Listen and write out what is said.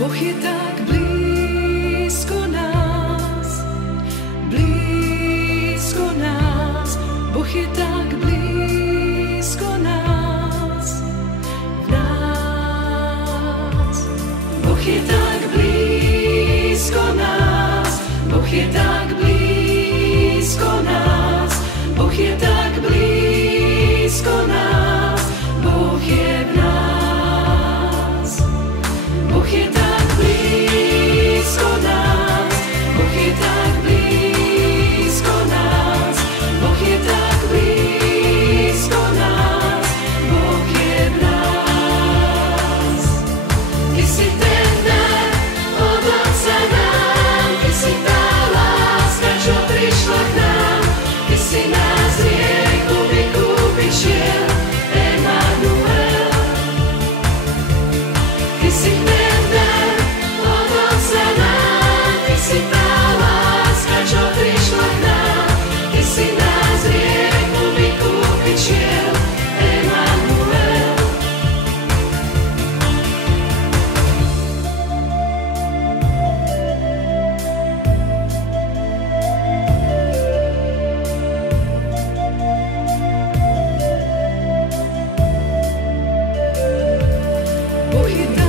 Boh je tak blízko nás, blízko nás. Boh je tak blízko nás, v nás. Boh je tak blízko nás, Boh je tak blízko nás, Boh je tak blízko nás, Boh je v nás. Boh je tak blízko nás, Boh je tak blízko nás, Boh je tak blízko nás, Boh je v nás. Ty si ten dar od Otca nám, Ty si tá láska, čo prišla k nám, Ty si nás riechu vykúpiť šiel, Emanuel. Ty si ten dar od Otca nám, Ty si tá láska, čo prišla k nám, Ty si nás riechu vykúpiť šiel, Emanuel. Boh je